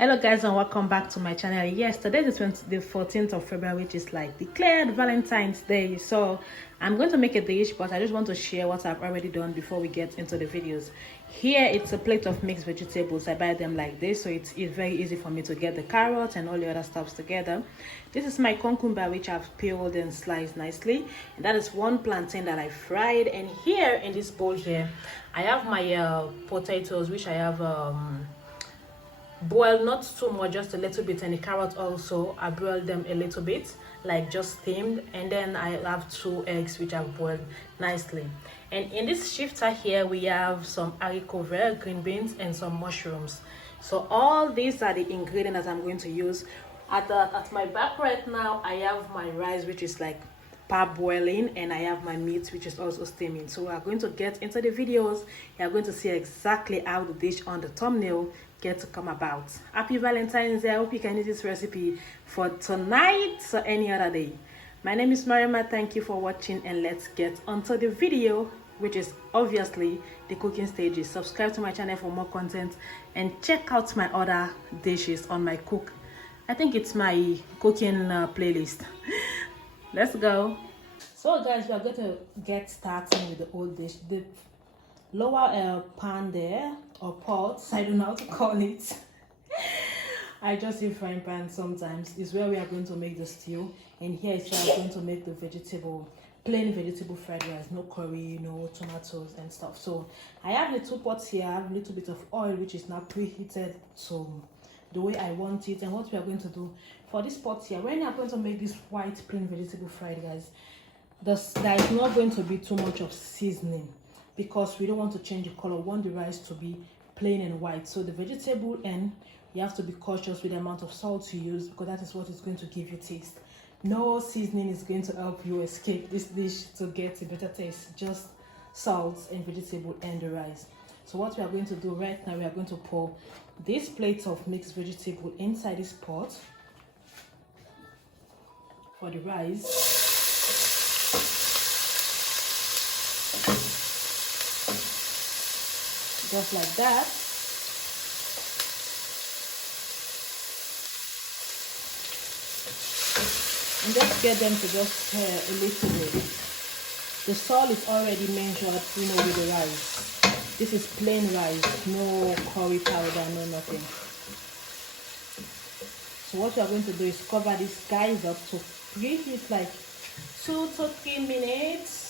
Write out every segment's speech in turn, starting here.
Hello guys, and welcome back to my channel. Yes, today is the 14th of February, which is like declared Valentine's Day. So I'm going to make a dish, but I just want to share what I've already done before we get into the videos. Here it's a plate of mixed vegetables. I buy them like this, so it's very easy for me to get the carrots and all the other stuffs together. This is my cucumber, which I've peeled and sliced nicely, and that is one plantain that I fried. And here in this bowl here I have my potatoes, which I have boiled, not too much, just a little bit, and the carrot also I boiled them a little bit, like just steamed. And then I have 2 eggs which I've boiled nicely. And in this shifter here we have some haricot vert, green beans, and some mushrooms. So all these are the ingredients that I'm going to use. At my back right now I have my rice, which is like parboiling, and I have my meat, which is also steaming. So we are going to get into the videos. You are going to see exactly how the dish on the thumbnail get to come about. Happy Valentine's Day. I hope you can use this recipe for tonight or any other day. My name is Marima. Thank you for watching, and let's get onto the video, which is obviously the cooking stages. Subscribe to my channel for more content, and check out my other dishes on my I think it's my cooking playlist. Let's go. So guys, we are going to get started with the old dish. The lower pan there, or pot, I don't know how to call it. I just use frying pan sometimes. Is where we are going to make the stew, and here is where we are going to make the plain vegetable fried rice. No curry, no tomatoes and stuff. So I have the 2 pots here. I have a little bit of oil, which is now preheated to the way I want it. And what we are going to do for this pot here, when you are going to make this white plain vegetable fried rice, there is not going to be too much of seasoning, because we don't want to change the color. We want the rice to be plain and white. So the vegetable, and you have to be cautious with the amount of salt you use, because that is what is going to give you taste. No seasoning is going to help you escape this dish to get a better taste. Just salt and vegetable and the rice. So what we are going to do right now, we are going to pour this plate of mixed vegetable inside this pot for the rice. Just like that. And just get them to just stir a little bit. The salt is already measured, with the rice. This is plain rice, no curry powder, no nothing. So what we are going to do is cover these guys up to preheat like 2 to 3 minutes.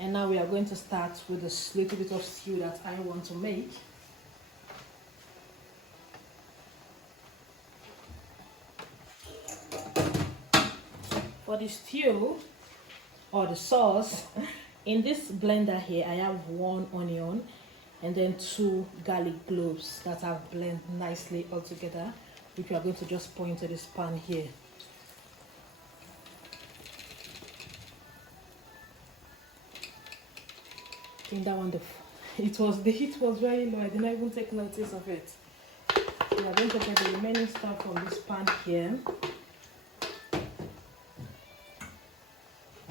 And now we are going to start with this little bit of stew that I want to make. For the stew or the sauce, in this blender here I have 1 onion and then 2 garlic cloves that I've blended nicely all together, which we are going to just pour into this pan here. I think that one, the heat was very low. I didn't even take notice of it. We are going to get the remaining stuff from this pan here.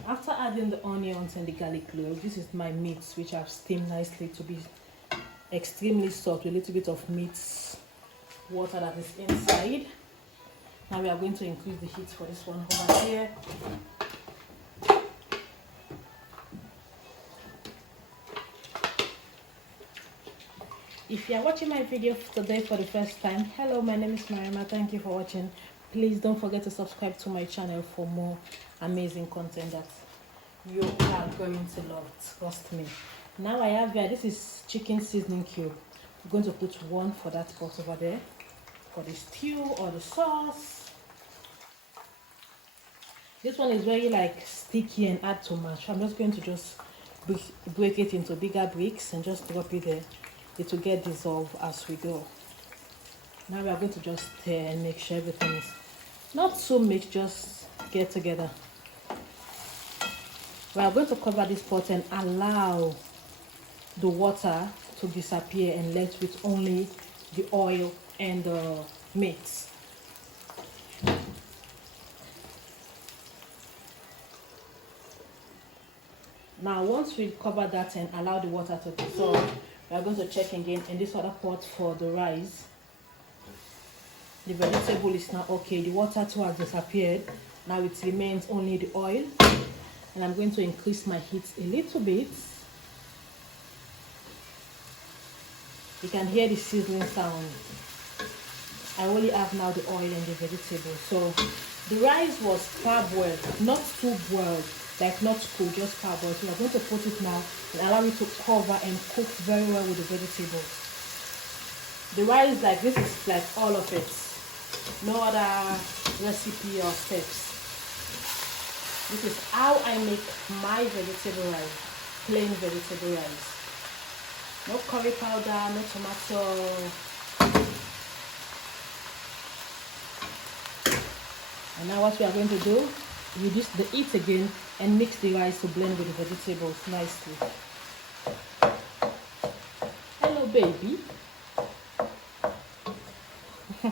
After adding the onions and the garlic cloves, this is my meat, which I've steamed nicely to be extremely soft, with a little bit of meat water that is inside. Now we are going to increase the heat for this one over here. If you are watching my video today for the first time, hello, my name is Marima. Thank you for watching. Please don't forget to subscribe to my channel for more amazing content that you are going to love. Trust me. Now I have here, this is chicken seasoning cube. I'm going to put 1 for that pot over there for the stew or the sauce. This one is very like sticky and hard to mash. I'm just going to break it into bigger bricks and just drop it there. It will get dissolved as we go. Now we are going to just stir and make sure everything is not so mixed, just get together. We are going to cover this pot and allow the water to disappear, and left with only the oil and the meat. Now once we cover that and allow the water to dissolve, we are going to check again in this other pot for the rice. The vegetable is now okay. The water too has disappeared. Now it remains only the oil, and I'm going to increase my heat a little bit. You can hear the sizzling sound. I only have now the oil and the vegetable. So the rice was parboiled, not too boiled, like not cooked, just parboiled. So we're going to put it now and allow it to cover and cook very well with the vegetables. The rice, like this, is like all of it. No other recipe or steps. This is how I make my vegetable rice, plain vegetable rice. No curry powder, no tomato. And now what we are going to do, reduce the heat again and mix the rice to blend with the vegetables nicely. Hello, baby. I'm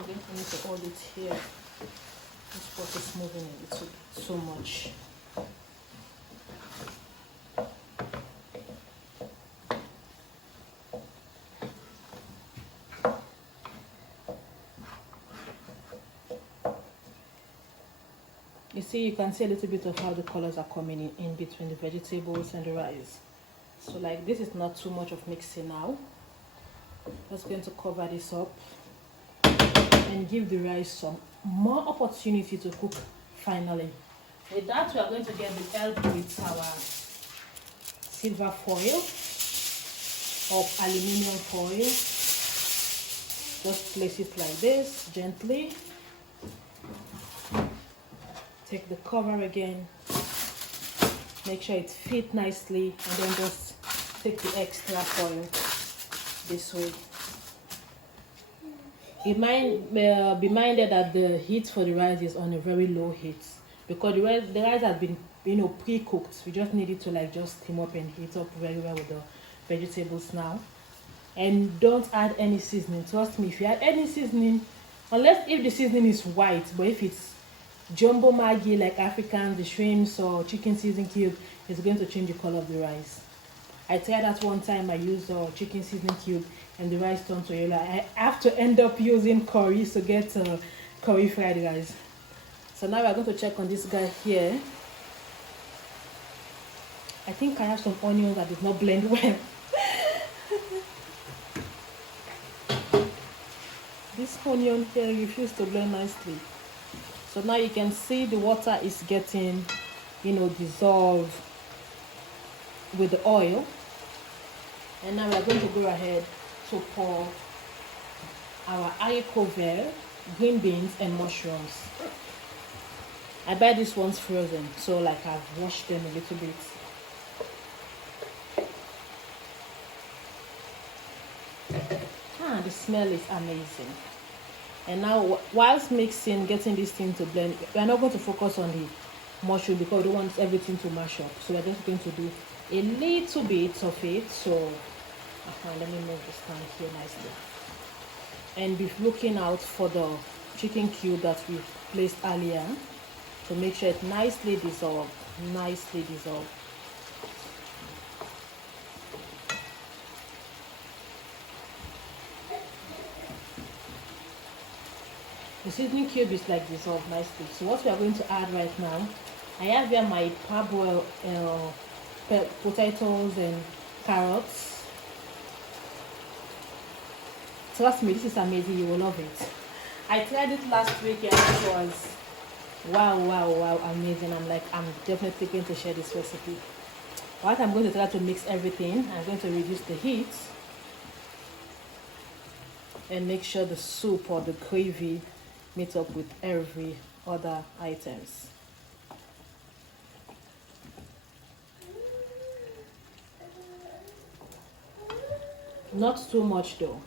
going to need to hold it here. This pot is moving a little bit so much. You see, you can see a little bit of how the colors are coming in between the vegetables and the rice. So like this is not too much of mixing now. Just going to cover this up and give the rice some more opportunity to cook finally. With that, we are going to get the help with our silver foil or aluminium foil. Just place it like this gently. Take the cover again, make sure it fits nicely, and then just take the extra foil this way. Be minded that the heat for the rice is on a very low heat, because the rice has been pre-cooked. We just need it to like just steam up and heat up very well with the vegetables now. And don't add any seasoning. Trust me, if you add any seasoning, unless if the seasoning is white, but if it's jumbo Maggi like African, the shrimps or chicken seasoning cube, is going to change the color of the rice. I tried that one time. I used a chicken seasoning cube and the rice turned to yellow. I have to end up using curry to get curry fried rice. So now we're going to check on this guy here. I think I have some onions that did not blend well. This onion here refused to blend nicely. So now you can see the water is getting, dissolved with the oil. And now we are going to go ahead to pour our haricot vert, green beans and mushrooms. I buy these ones frozen, so like I've washed them a little bit. The smell is amazing. And now whilst mixing, getting this thing to blend, we're not going to focus on the mushroom because we don't want everything to mash up. So we're just going to do a little bit of it. So let me move this down here nicely. And be looking out for the chicken cube that we placed earlier to make sure it nicely dissolved. The seasoning cube is like dissolved nicely. So what we are going to add right now, I have here my parboiled potatoes and carrots. Trust me, this is amazing. You will love it. I tried it last week and it was wow, amazing. I'm definitely going to share this recipe. What I'm going to try to mix everything. I'm going to reduce the heat and make sure the soup or the gravy meet up with every other items. Not too much though.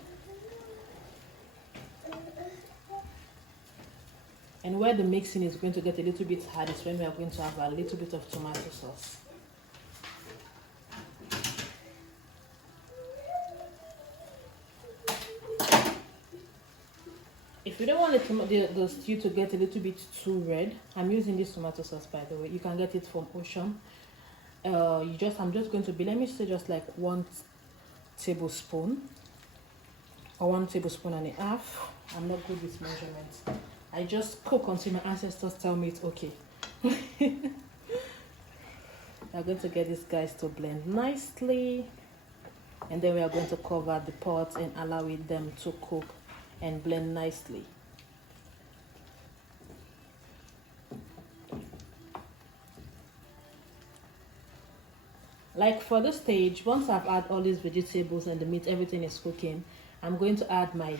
And where the mixing is going to get a little bit hard is when we are going to have a little bit of tomato sauce. If if you don't want the stew to get a little bit too red, I'm using this tomato sauce, by the way. You can get it from Ocean. I'm just going to be, let me say, just like 1 tablespoon or 1 tablespoon and a half. I'm not good with measurements. I just cook until my ancestors tell me it's okay. We're going to get these guys to blend nicely, and then we are going to cover the pot and allow them to cook and blend nicely. Like for this stage, once I've added all these vegetables and the meat, everything is cooking, I'm going to add my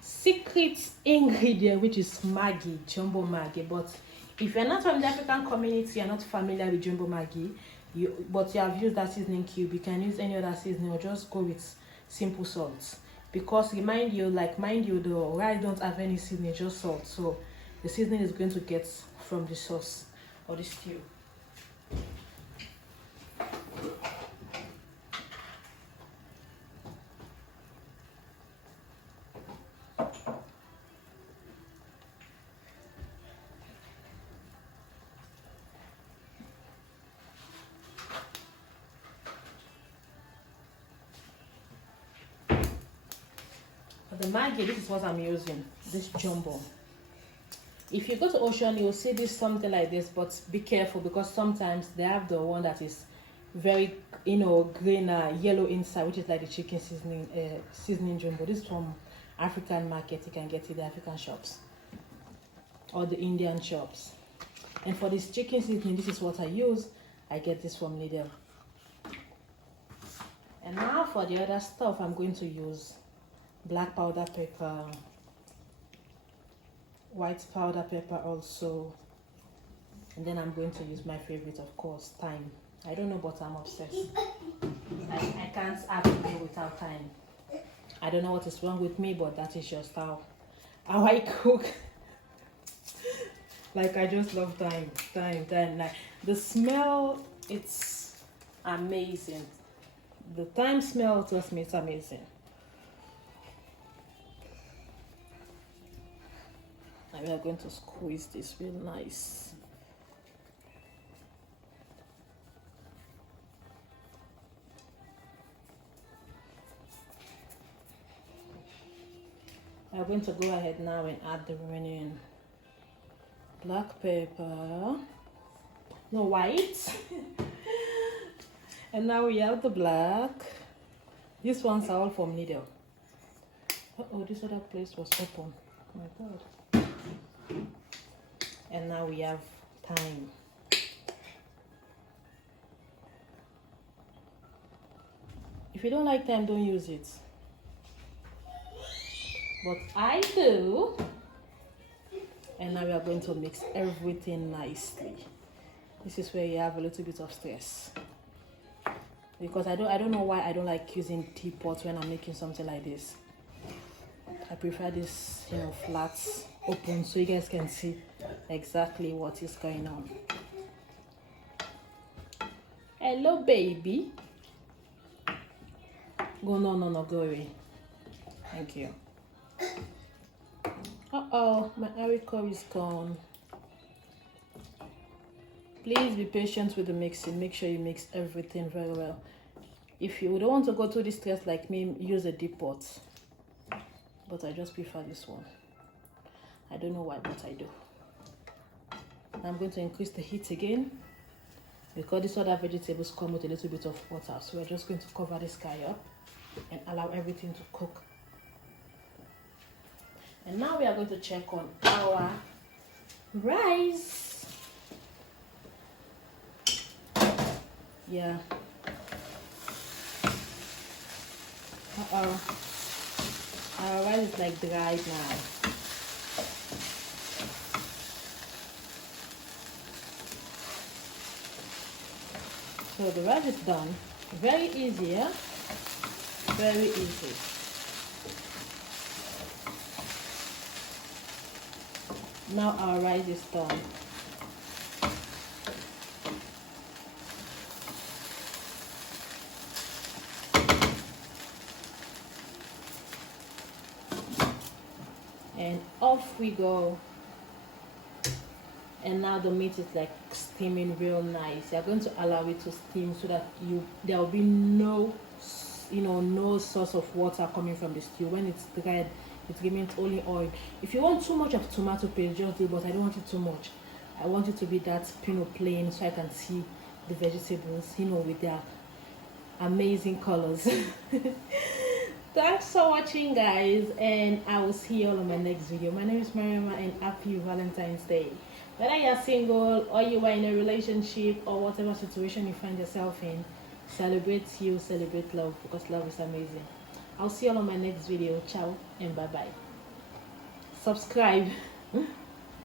secret ingredient, which is Maggi, Jumbo Maggi. But if you're not from the African community, you're not familiar with Jumbo Maggi, but you have used that seasoning cube, you can use any other seasoning or just go with simple salt. Because mind you, the rice don't have any seasoning, just salt. So the seasoning is going to get from the sauce or the stew. The Maggi, this is what I'm using, this jumbo. If you go to Ocean, you'll see this something like this, but be careful because sometimes they have the one that is very, green, yellow inside, which is like the chicken seasoning jumbo. This is from African market. You can get it in the African shops or the Indian shops. And for this chicken seasoning, this is what I use. I get this from Lidl. And now for the other stuff, I'm going to use black powder pepper, white powder pepper also, and then I'm going to use my favorite, of course, thyme. I don't know, but I'm obsessed. I can't have a meal without thyme. I don't know what is wrong with me, but that is just how I cook. Like, I just love thyme. Like, the smell, it's amazing. The thyme smell, trust me, it's amazing. We are going to squeeze this real nice. We are going to go ahead now and add the remaining black pepper, no white. And now we have the black. These ones are all from Lidl. Oh, this other place was open. Oh my God. And now we have thyme. If you don't like thyme, don't use it. But I do. And now we are going to mix everything nicely. This is where you have a little bit of stress. Because I don't know why I don't like using teapot when I'm making something like this. I prefer this, flat, open, so you guys can see exactly what is going on. Hello, baby. No, go away. Thank you. Uh-oh, my haricot is gone. Please be patient with the mixing. Make sure you mix everything very well. If you don't want to go through this stress like me, use a deep pot. But I just prefer this one. I don't know why, but I do. I'm going to increase the heat again because these other vegetables come with a little bit of water. So we're just going to cover this guy up and allow everything to cook. And now we are going to check on our rice. Yeah. Our rice is like dried now. So the rice is done. Very easy, yeah? Very easy. Now our rice is done. And off we go. And now the meat is like steaming real nice. You're going to allow it to steam so that there will be no, no source of water coming from the stew. When it's dried, it's giving only oil. If you want too much of tomato paste, just do, but I don't want it too much. I want it to be that plain so I can see the vegetables, with their amazing colors. Thanks for watching, guys, and I will see you all on my next video. My name is Mariama, and happy Valentine's Day. Whether you're single or you are in a relationship or whatever situation you find yourself in, celebrate love, because love is amazing. I'll see you all on my next video. Ciao and bye bye. Subscribe.